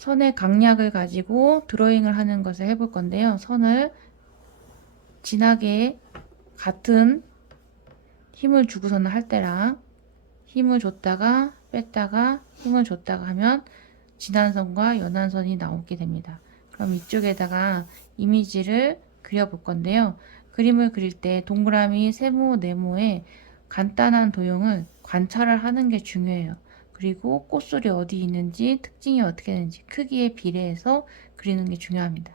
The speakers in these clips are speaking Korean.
선의 강약을 가지고 드로잉을 하는 것을 해볼 건데요. 선을 진하게 같은 힘을 주고서는 할 때랑 힘을 줬다가 뺐다가 힘을 줬다가 하면 진한 선과 연한 선이 나오게 됩니다. 그럼 이쪽에다가 이미지를 그려볼 건데요. 그림을 그릴 때 동그라미, 세모, 네모에 간단한 도형을 관찰을 하는 게 중요해요. 그리고 꽃술이 어디 있는지, 특징이 어떻게 되는지 크기에 비례해서 그리는 게 중요합니다.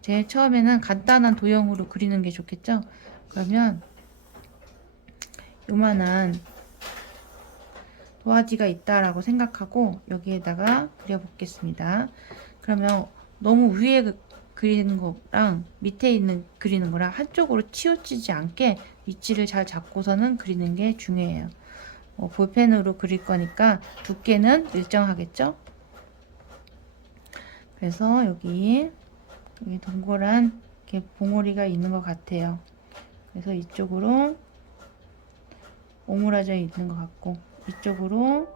제일 처음에는 간단한 도형으로 그리는 게 좋겠죠? 그러면 요만한 도화지가 있다라고 생각하고 여기에다가 그려보겠습니다. 그러면 너무 위에 그리는 거랑 밑에 있는 그리는 거랑 한쪽으로 치우치지 않게 위치를 잘 잡고서는 그리는 게 중요해요. 볼펜으로 그릴 거니까 두께는 일정하겠죠? 그래서 여기 동그란 이렇게 봉우리가 있는 것 같아요. 그래서 이쪽으로 오므라져 있는 것 같고 이쪽으로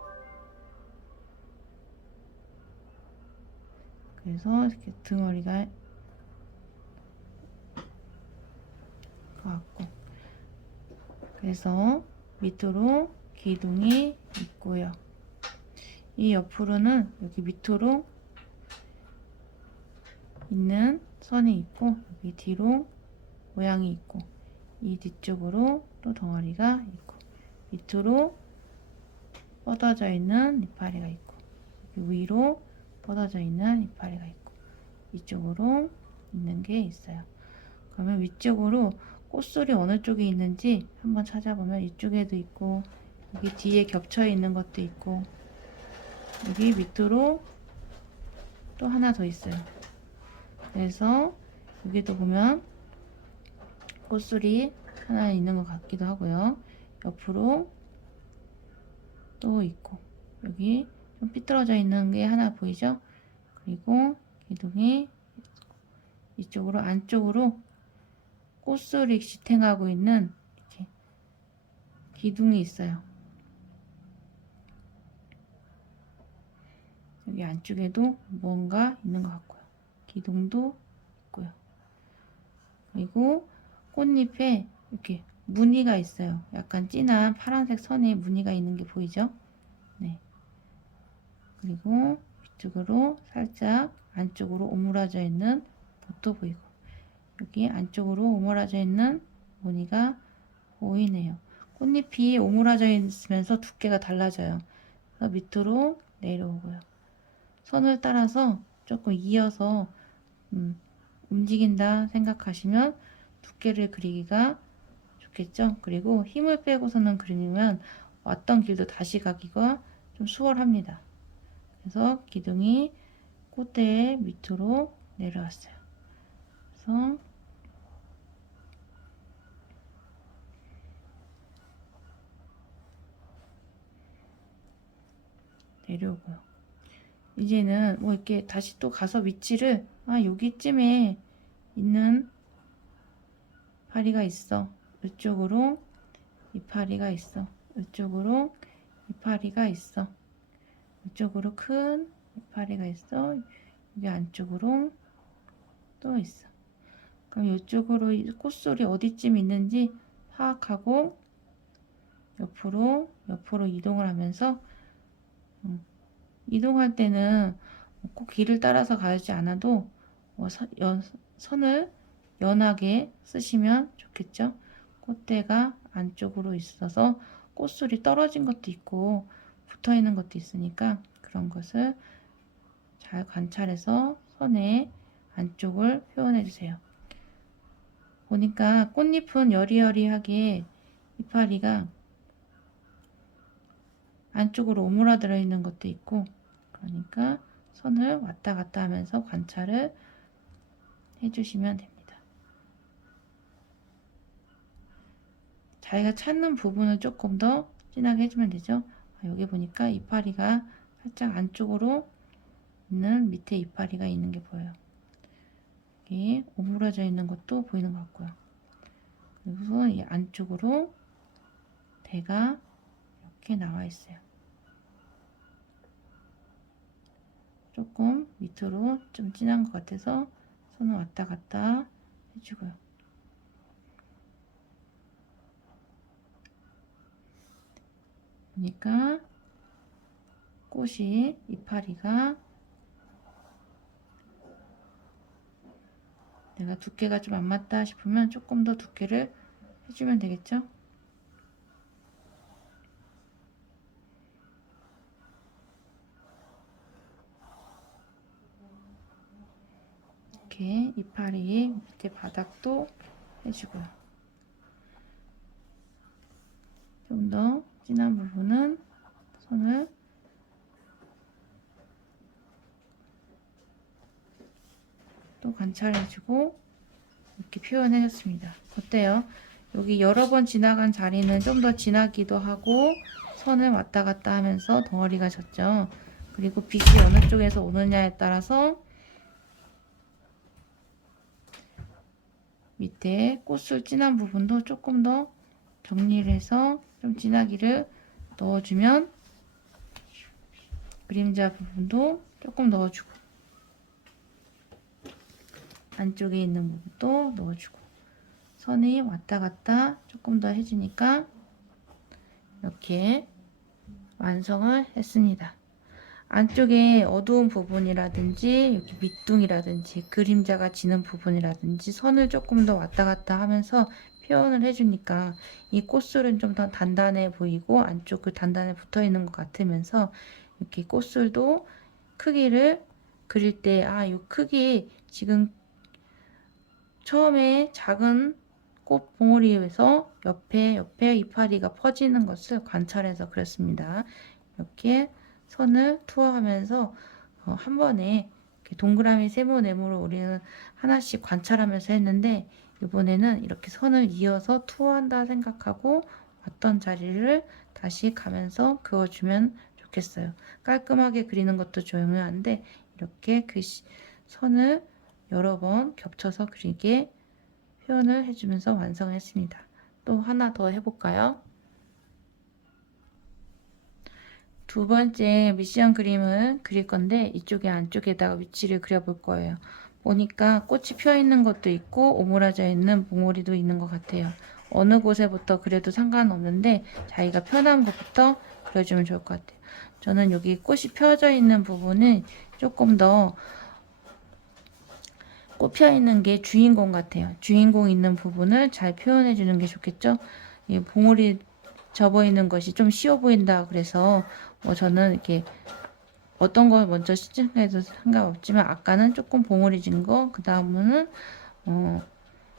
그래서 이렇게 등어리가 같고 그래서 밑으로 기둥이 있고요. 이 옆으로는 여기 밑으로 있는 선이 있고 여기 뒤로 모양이 있고 이 뒤쪽으로 또 덩어리가 있고 밑으로 뻗어져 있는 이파리가 있고 여기 위로 뻗어져 있는 이파리가 있고 이쪽으로 있는 게 있어요. 그러면 위쪽으로 꽃술이 어느 쪽에 있는지 한번 찾아보면 이쪽에도 있고 여기 뒤에 겹쳐 있는 것도 있고 여기 밑으로 또 하나 더 있어요. 그래서 여기도 보면 꽃술이 하나 있는 것 같기도 하고요. 옆으로 또 있고 여기 좀 삐뚤어져 있는 게 하나 보이죠? 그리고 기둥이 이쪽으로 안쪽으로 꽃술이 지탱하고 있는 이렇게 기둥이 있어요. 여기 안쪽에도 뭔가 있는 것 같고요. 기둥도 있고요. 그리고 꽃잎에 이렇게 무늬가 있어요. 약간 진한 파란색 선에 무늬가 있는 게 보이죠? 네. 그리고 위쪽으로 살짝 안쪽으로 오므라져 있는 бот도 보이고 여기 안쪽으로 오므라져 있는 무늬가 보이네요. 꽃잎이 오므라져 있으면서 두께가 달라져요. 그래서 밑으로 내려오고요. 선을 따라서 조금 이어서 움직인다 생각하시면 두께를 그리기가 좋겠죠. 그리고 힘을 빼고서는 그리면 왔던 길도 다시 가기가 좀 수월합니다. 그래서 기둥이 꽃대 밑으로 내려왔어요. 그래서 내려오고요. 이제는 뭐 이렇게 다시 또 가서 위치를 여기쯤에 있는 파리가 있어. 이쪽으로 이파리가 있어. 이쪽으로 이파리가 있어. 이쪽으로 큰 이파리가 있어. 여기 안쪽으로 또 있어. 그럼 이쪽으로 꽃술이 어디쯤 있는지 파악하고 옆으로 이동을 하면서 이동할 때는 꼭 길을 따라서 가지 않아도 선을 연하게 쓰시면 좋겠죠. 꽃대가 안쪽으로 있어서 꽃술이 떨어진 것도 있고 붙어 있는 것도 있으니까 그런 것을 잘 관찰해서 선의 안쪽을 표현해 주세요. 보니까 꽃잎은 여리여리하게 이파리가 안쪽으로 오므라들어 있는 것도 있고 그러니까 선을 왔다 갔다 하면서 관찰을 해주시면 됩니다. 자기가 찾는 부분을 조금 더 진하게 해주면 되죠. 여기 보니까 이파리가 살짝 안쪽으로 있는 밑에 이파리가 있는 게 보여요. 여기 오므라져 있는 것도 보이는 것 같고요. 그리고 이 안쪽으로 대가 이렇게 나와 있어요. 조금 밑으로 좀 진한 것 같아서 손을 왔다 갔다 해주고요. 그러니까 꽃이 이파리가 내가 두께가 좀 안 맞다 싶으면 조금 더 두께를 해주면 되겠죠? 이렇게 이파리 밑에 바닥도 해주고요. 좀 더 진한 부분은 손을 또 관찰해주고 이렇게 표현해줬습니다. 어때요? 여기 여러 번 지나간 자리는 좀 더 진하기도 하고 선을 왔다 갔다 하면서 덩어리가 졌죠. 그리고 빛이 어느 쪽에서 오느냐에 따라서 밑에 꽃술 진한 부분도 조금 더 정리를 해서 좀 진하기를 넣어주면 그림자 부분도 조금 넣어주고 안쪽에 있는 부분도 넣어주고 선이 왔다 갔다 조금 더 해주니까 이렇게 완성을 했습니다. 안쪽에 어두운 부분이라든지 여기 밑둥이라든지 그림자가 지는 부분이라든지 선을 조금 더 왔다 갔다 하면서 표현을 해주니까 이 꽃술은 좀 더 단단해 보이고 안쪽을 단단해 붙어 있는 것 같으면서 이렇게 꽃술도 크기를 그릴 때 이 크기 지금 처음에 작은 꽃 봉오리에서 옆에 이파리가 퍼지는 것을 관찰해서 그렸습니다. 이렇게 선을 투어하면서 한 번에 동그라미 세모 네모로 우리는 하나씩 관찰하면서 했는데 이번에는 이렇게 선을 이어서 투어한다 생각하고 왔던 자리를 다시 가면서 그어주면 좋겠어요. 깔끔하게 그리는 것도 중요한데 이렇게 선을 여러 번 겹쳐서 그리게 표현을 해주면서 완성했습니다. 또 하나 더 해볼까요? 두 번째 미션 그림을 그릴 건데 이쪽에 안쪽에다가 위치를 그려볼 거예요. 보니까 꽃이 펴 있는 것도 있고 오므라져 있는 봉오리도 있는 것 같아요. 어느 곳에부터 그려도 상관없는데 자기가 편한 곳부터 그려주면 좋을 것 같아요. 저는 여기 꽃이 펴져 있는 부분은 조금 더 꽃 펴 있는 게 주인공 같아요. 주인공 있는 부분을 잘 표현해 주는 게 좋겠죠? 이 봉오리 접어 있는 것이 좀 쉬워 보인다 그래서 저는 이렇게 어떤 걸 먼저 시작해도 상관없지만 아까는 조금 봉오리 진 거, 그 다음은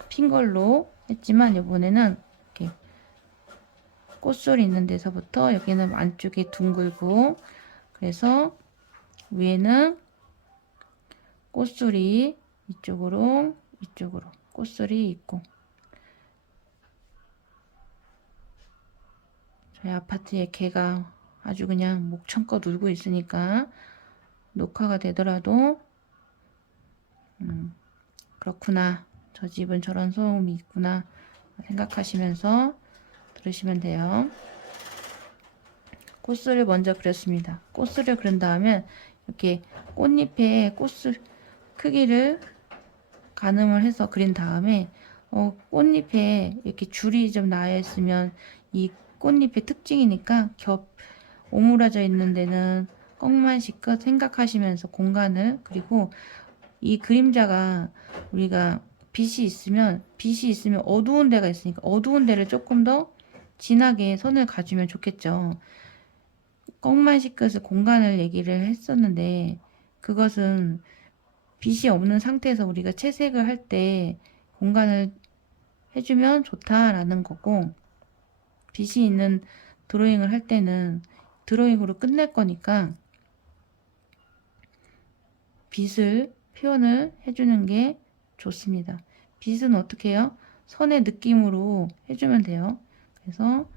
핀 걸로 했지만 이번에는 이렇게 꽃술 있는 데서부터 여기는 안쪽이 둥글고 그래서 위에는 꽃술이 이쪽으로 꽃술이 있고 저희 아파트에 개가 아주 그냥 목청껏 울고 있으니까 녹화가 되더라도 그렇구나 저 집은 저런 소음이 있구나 생각하시면서 들으시면 돼요. 꽃술을 먼저 그렸습니다. 꽃술을 그린 다음에 이렇게 꽃잎에 꽃술 크기를 가늠을 해서 그린 다음에 꽃잎에 이렇게 줄이 좀 나와 있으면 이 꽃잎의 특징이니까 오므라져 있는 데는 꺽만 씻껏 생각하시면서 공간을 그리고 이 그림자가 우리가 빛이 있으면 어두운 데가 있으니까 어두운 데를 조금 더 진하게 선을 가주면 좋겠죠. 꺽만 씻껏을 공간을 얘기를 했었는데 그것은 빛이 없는 상태에서 우리가 채색을 할 때 공간을 해주면 좋다라는 거고 빛이 있는 드로잉을 할 때는 드로잉으로 끝낼 거니까 빛을 표현을 해주는 게 좋습니다. 빛은 어떻게 해요? 선의 느낌으로 해주면 돼요. 그래서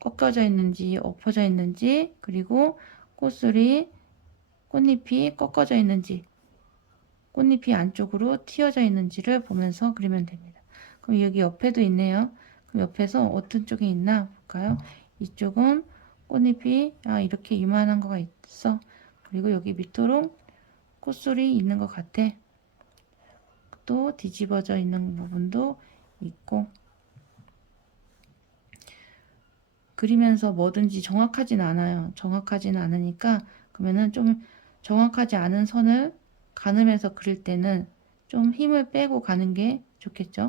꺾여져 있는지 엎어져 있는지 그리고 꽃잎이 꺾어져 있는지 꽃잎이 안쪽으로 튀어져 있는지를 보면서 그리면 됩니다. 그럼 여기 옆에도 있네요. 그럼 옆에서 어떤 쪽에 있나 볼까요? 이쪽은 꽃잎이 이렇게 이만한 거가 있어. 그리고 여기 밑으로 꽃술이 있는 것 같아. 또 뒤집어져 있는 부분도 있고. 그리면서 뭐든지 정확하진 않아요. 정확하지는 않으니까 그러면은 좀 정확하지 않은 선을 가늠해서 그릴 때는 좀 힘을 빼고 가는 게 좋겠죠.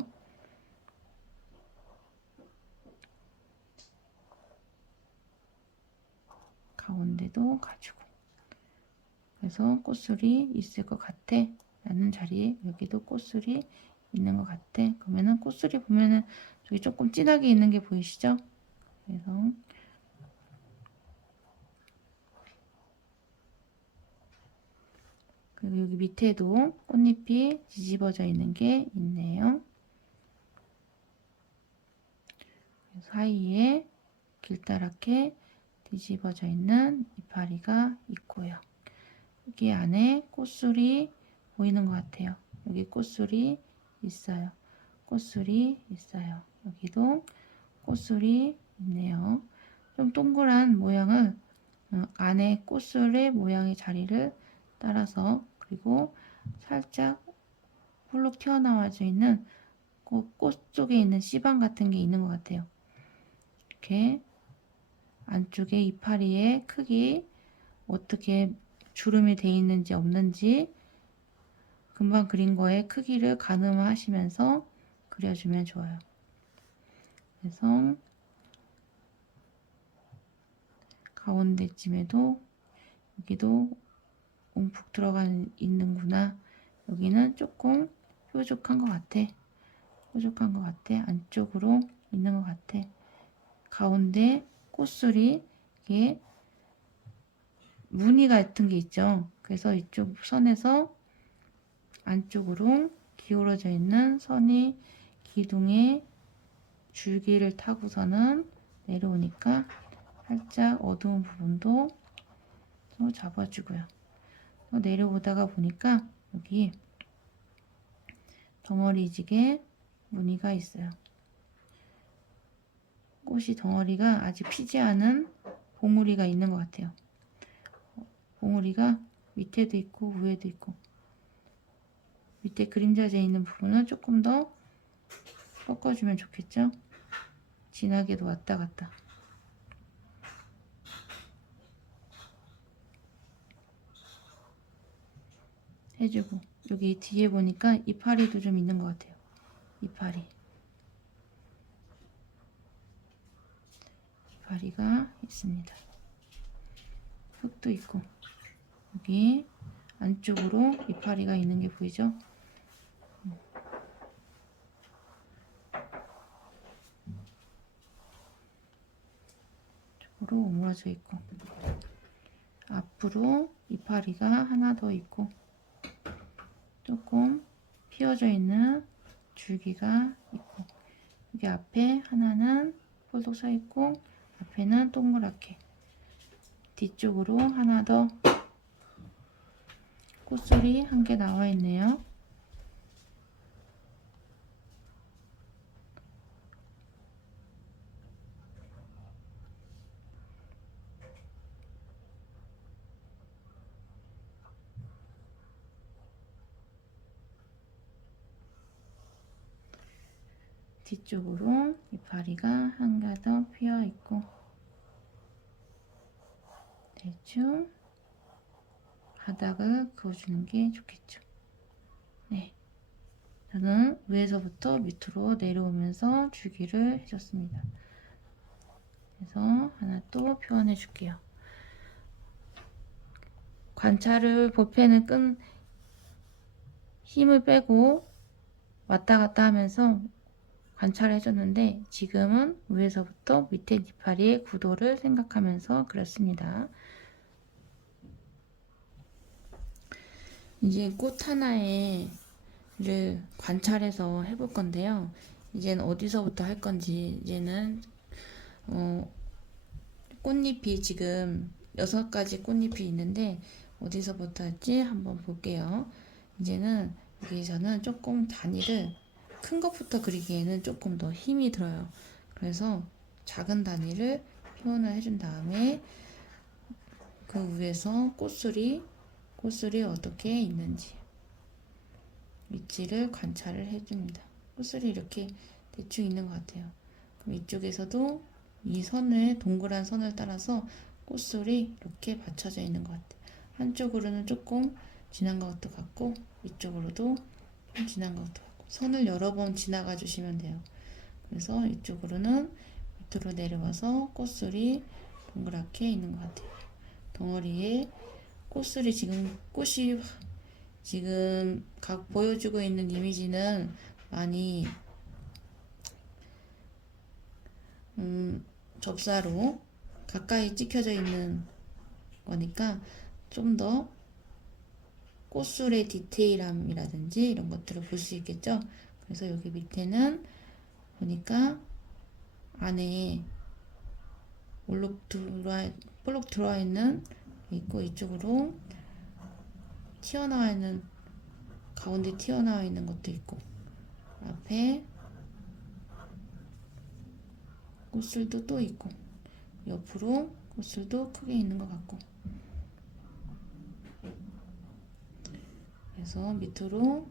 가운데도 가지고. 그래서 꽃술이 있을 것 같아. 라는 자리에 여기도 꽃술이 있는 것 같아. 그러면은 꽃술이 보면은 저기 조금 진하게 있는 게 보이시죠? 그래서 그리고 여기 밑에도 꽃잎이 뒤집어져 있는 게 있네요. 사이에 길다랗게 뒤집어져 있는 이파리가 있고요. 여기 안에 꽃술이 보이는 것 같아요. 여기 꽃술이 있어요. 꽃술이 있어요. 여기도 꽃술이 있네요. 좀 동그란 모양을 안에 꽃술의 모양의 자리를 따라서 그리고 살짝 홀록 튀어나와져 있는 꽃 쪽에 있는 씨방 같은 게 있는 것 같아요. 이렇게 안쪽에 이파리의 크기 어떻게 주름이 돼 있는지 없는지 금방 그린 거의 크기를 가늠하시면서 그려주면 좋아요. 그래서 가운데쯤에도 여기도 움푹 들어가 있는구나. 여기는 조금 뾰족한 것 같아. 뾰족한 것 같아. 안쪽으로 있는 것 같아. 가운데 꽃술이 이게 무늬 같은 게 있죠. 그래서 이쪽 선에서 안쪽으로 기울어져 있는 선이 기둥의 줄기를 타고서는 내려오니까 살짝 어두운 부분도 또 잡아주고요. 또 내려오다가 보니까 여기 덩어리지게 무늬가 있어요. 꽃이 덩어리가 아직 피지 않은 봉우리가 있는 것 같아요. 봉우리가 밑에도 있고 위에도 있고 밑에 그림자재 있는 부분은 조금 더 꺾어주면 좋겠죠? 진하게도 왔다 갔다 해주고 여기 뒤에 보니까 이파리도 좀 있는 것 같아요. 이파리가 있습니다. 흙도 있고 여기 안쪽으로 이파리가 있는 게 보이죠? 쪽으로 오므라져 있고 앞으로 이파리가 하나 더 있고 조금 피어져 있는 줄기가 있고 여기 앞에 하나는 폴독 서 있고 앞에는 동그랗게 뒤쪽으로 하나 더 꽃술이 한 개 나와 있네요. 뒤쪽으로 이파리가 한 개 더 피어 있고 대충 바닥을 그어주는 게 좋겠죠. 네, 저는 위에서부터 밑으로 내려오면서 줄기를 해줬습니다. 그래서 하나 또 표현해 줄게요. 관찰을 볼펜을 끈 힘을 빼고 왔다 갔다 하면서 관찰해 줬는데 지금은 위에서부터 밑에 이파리의 구도를 생각하면서 그렸습니다. 이제 꽃 하나를 관찰해서 해볼 건데요. 이제는 어디서부터 할 건지 이제는 꽃잎이 지금 6가지 꽃잎이 있는데 어디서부터 할지 한번 볼게요. 이제는 여기서는 조금 단위를 큰 것부터 그리기에는 조금 더 힘이 들어요. 그래서 작은 단위를 표현을 해준 다음에 그 위에서 꽃술이 어떻게 있는지 위치를 관찰을 해줍니다. 꽃술이 이렇게 대충 있는 것 같아요. 그럼 이쪽에서도 이 선을, 동그란 선을 따라서 꽃술이 이렇게 받쳐져 있는 것 같아요. 한쪽으로는 조금 진한 것도 같고 이쪽으로도 좀 진한 것도 같고 선을 여러 번 지나가 주시면 돼요. 그래서 이쪽으로는 밑으로 내려와서 꽃술이 동그랗게 있는 것 같아요. 덩어리에 꽃술이 꽃이 지금 각 보여주고 있는 이미지는 많이 접사로 가까이 찍혀져 있는 거니까 좀 더 꽃술의 디테일함이라든지 이런 것들을 볼 수 있겠죠. 그래서 여기 밑에는 보니까 안에 볼록 들어와 있는 있고 이쪽으로 튀어나와 있는 가운데 튀어나와 있는 것도 있고 앞에 꽃술도 또 있고 옆으로 꽃술도 크게 있는 것 같고 그래서 밑으로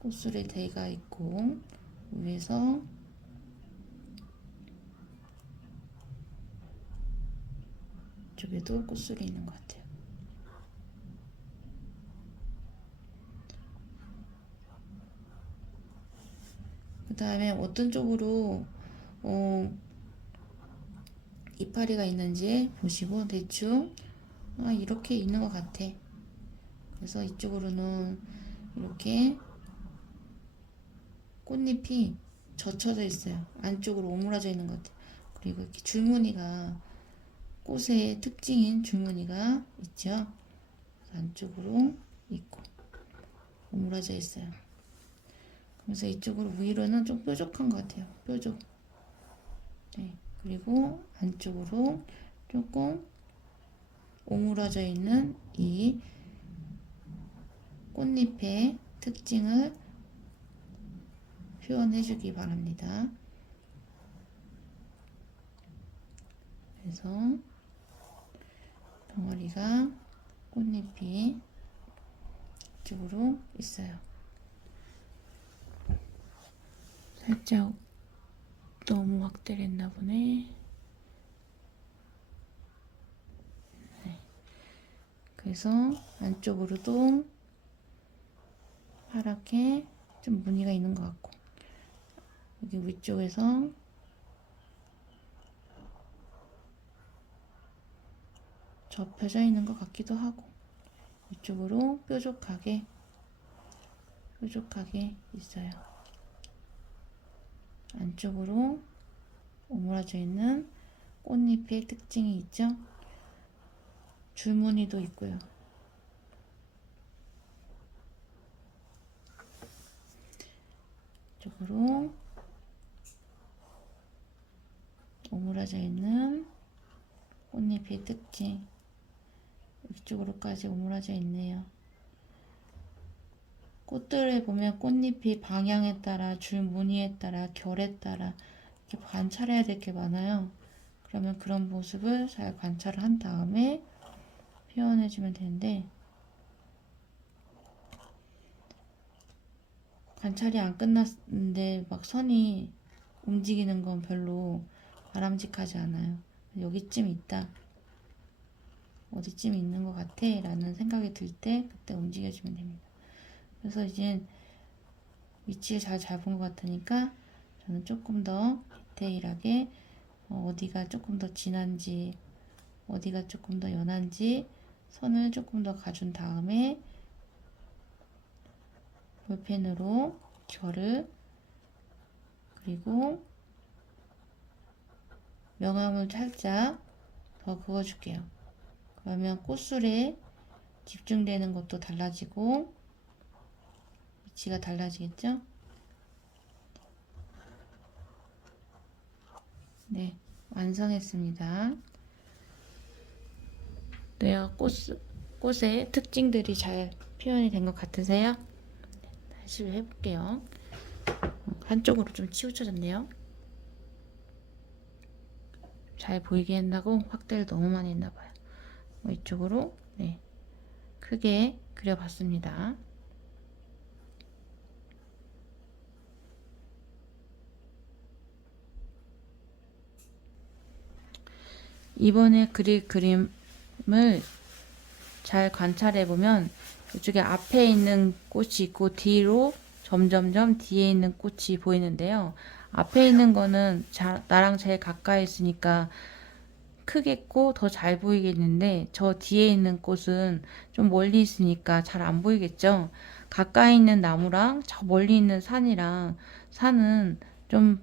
꽃술의 대가 있고 위에서 이쪽에도 꽃술이 있는 것 같아요. 그 다음에 어떤 쪽으로 이파리가 있는지 보시고 대충 이렇게 있는 것 같아. 그래서 이쪽으로는 이렇게 꽃잎이 젖혀져 있어요. 안쪽으로 오므라져 있는 것 같아요. 그리고 이렇게 줄무늬가 꽃의 특징인 줄무늬가 있죠. 안쪽으로 있고 오므라져 있어요. 그래서 이쪽으로 위로는 좀 뾰족한 것 같아요. 뾰족. 네. 그리고 안쪽으로 조금 오므라져 있는 이 꽃잎의 특징을 표현해 주기 바랍니다. 그래서 덩어리가 꽃잎이 이쪽으로 있어요. 살짝 너무 확대를 했나 보네. 네. 그래서 안쪽으로도 파랗게 좀 무늬가 있는 것 같고 여기 위쪽에서 접혀져 있는 것 같기도 하고 이쪽으로 뾰족하게 있어요. 안쪽으로 오므라져 있는 꽃잎의 특징이 있죠. 줄무늬도 있고요. 이쪽으로 오므라져 있는 꽃잎의 특징 이쪽으로까지 오므라져 있네요. 꽃들에 보면 꽃잎이 방향에 따라 줄무늬에 따라 결에 따라 이렇게 관찰해야 될 게 많아요. 그러면 그런 모습을 잘 관찰을 한 다음에 표현해 주면 되는데 관찰이 안 끝났는데 막 선이 움직이는 건 별로 바람직하지 않아요. 여기쯤 있다. 어디쯤 있는 것 같아 라는 생각이 들 때 그때 움직여주면 됩니다. 그래서 이제 위치를 잘 잡은 것 같으니까 저는 조금 더 디테일하게 어디가 조금 더 진한지 어디가 조금 더 연한지 선을 조금 더 가준 다음에 볼펜으로 결을 그리고 명암을 살짝 더 그어줄게요. 그러면 꽃술에 집중되는 것도 달라지고 위치가 달라지겠죠? 네, 완성했습니다. 네, 꽃의 특징들이 잘 표현이 된 것 같으세요? 다시 해볼게요. 한쪽으로 좀 치우쳐졌네요. 잘 보이게 한다고 확대를 너무 많이 했나봐요. 이쪽으로 네, 크게 그려봤습니다. 이번에 그릴 그림을 잘 관찰해 보면 이쪽에 앞에 있는 꽃이 있고 뒤로 점점점 뒤에 있는 꽃이 보이는데요. 앞에 있는 거는 나랑 제일 가까이 있으니까 크겠고 더 잘 보이겠는데, 저 뒤에 있는 꽃은 좀 멀리 있으니까 잘 안 보이겠죠. 가까이 있는 나무랑 저 멀리 있는 산은 좀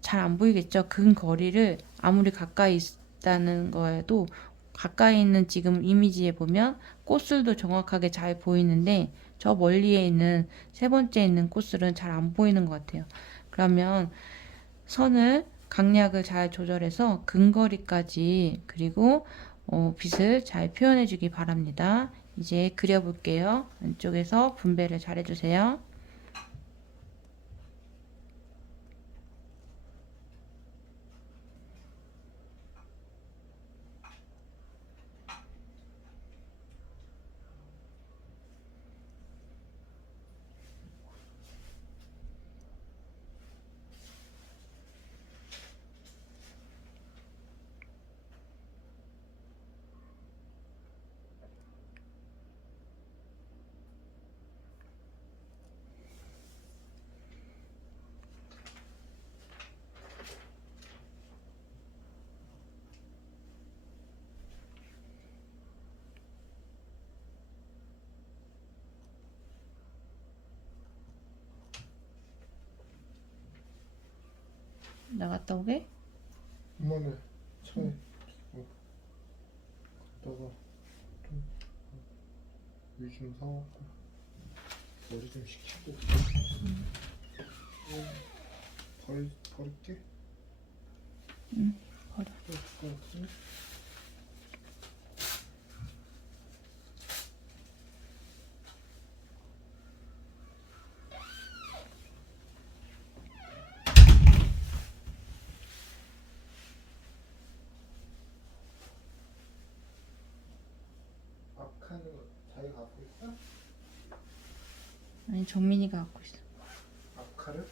잘 안 보이겠죠. 근 거리를 아무리 가까이 있다는 거에도 가까이 있는 지금 이미지에 보면 꽃술도 정확하게 잘 보이는데, 저 멀리에 있는 세 번째 있는 꽃술은 잘 안 보이는 것 같아요. 그러면 선을 강약을 잘 조절해서 근거리까지, 그리고 빛을 잘 표현해 주기 바랍니다. 이제 그려볼게요. 왼쪽에서 분배를 잘 해주세요. 나갔다 오게? 엄마는 차에 끼고 갔다가 좀 물 좀 사갖고 머리 좀 식히고 버릴게. 버려. 것 같은데? 아카는 자기가 갖고 있어? 아니, 정민이가 갖고 있어. 아카를?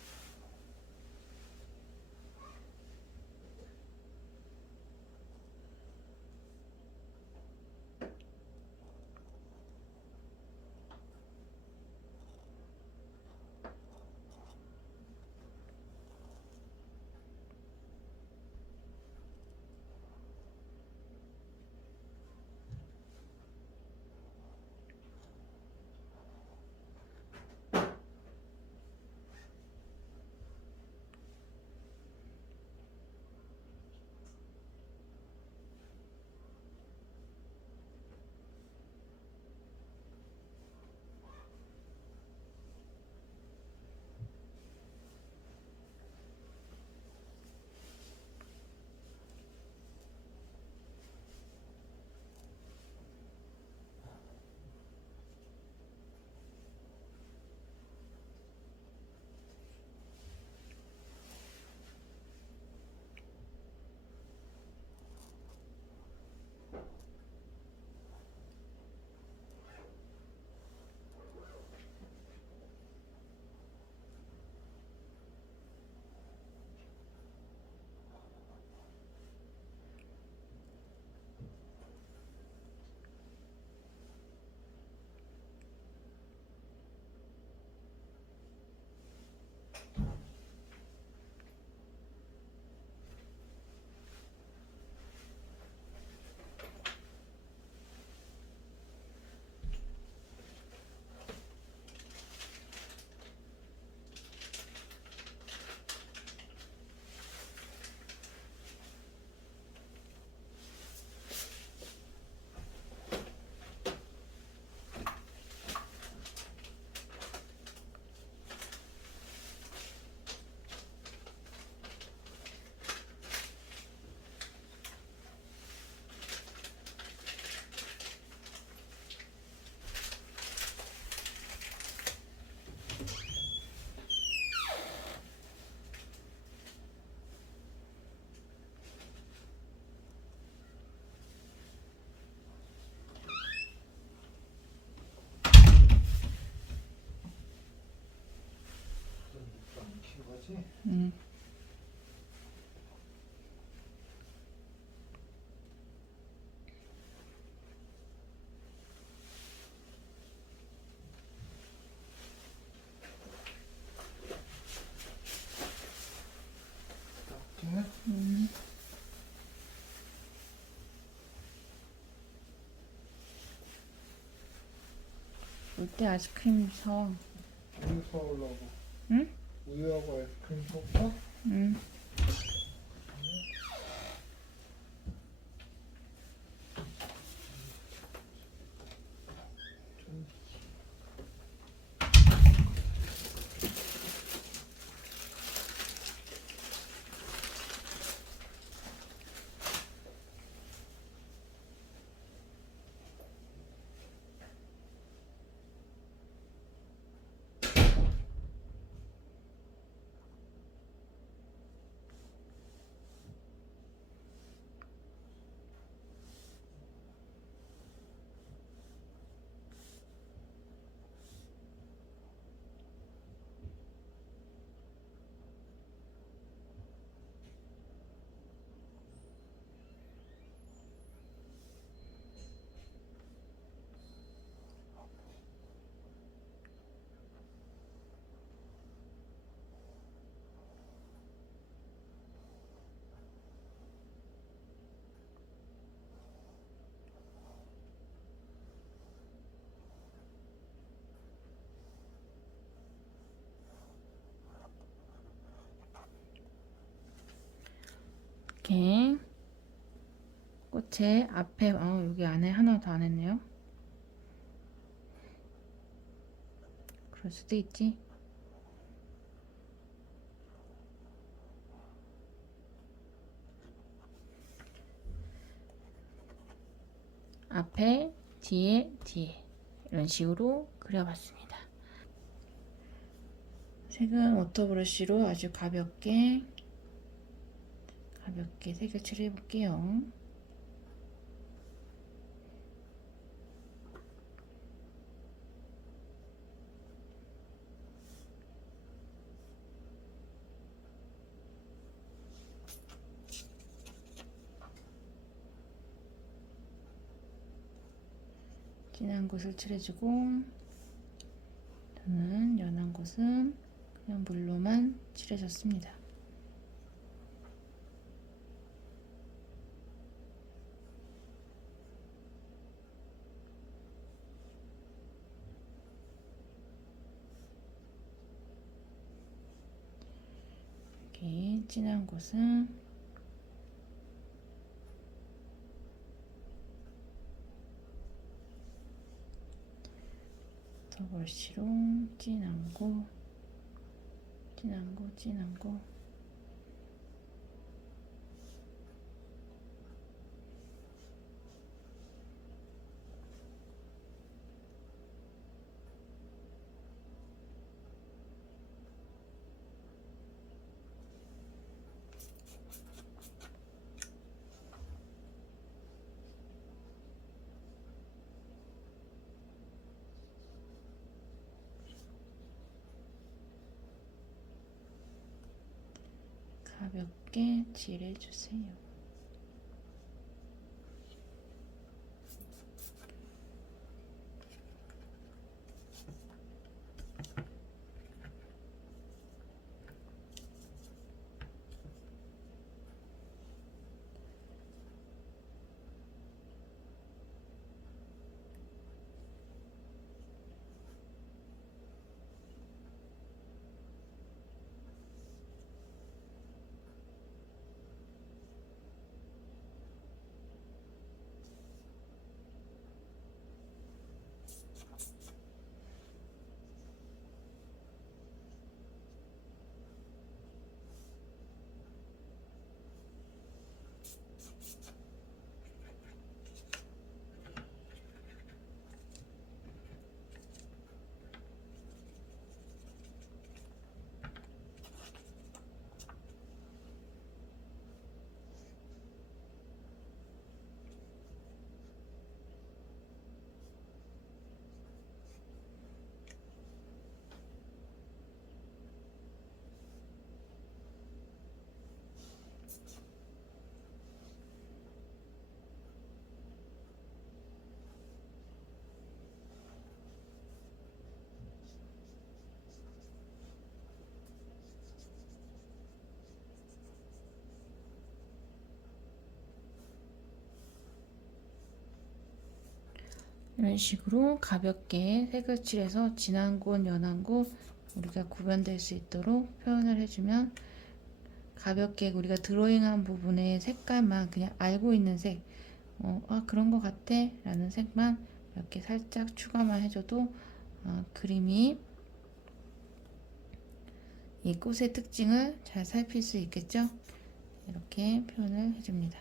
롯데 아이스크림 사. 우유 사오려고. 응? 우유하고 아이스크림 사올까? 응. 이렇게 꽃의 앞에 여기 안에 하나 더 안 했네요. 그럴 수도 있지. 앞에, 뒤에, 뒤에 이런 식으로 그려봤습니다. 색은 워터브러쉬로 아주 가볍게 색을 칠해볼게요. 진한 곳을 칠해주고 저는 연한 곳은 그냥 물로만 칠해줬습니다. 이렇게 진한 곳은 더블시로 진한 곳 가볍게 칠해주세요. 이런 식으로 가볍게 색을 칠해서 진한 곳, 연한 곳 우리가 구별될 수 있도록 표현을 해주면 가볍게 우리가 드로잉한 부분의 색깔만 그냥 알고 있는 색, 그런 것 같아 라는 색만 이렇게 살짝 추가만 해줘도 그림이 이 꽃의 특징을 잘 살필 수 있겠죠? 이렇게 표현을 해줍니다.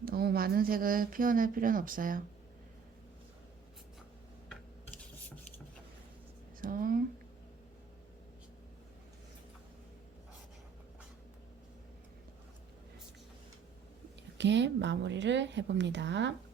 너무 많은 색을 표현할 필요는 없어요. 그래서 이렇게 마무리를 해봅니다.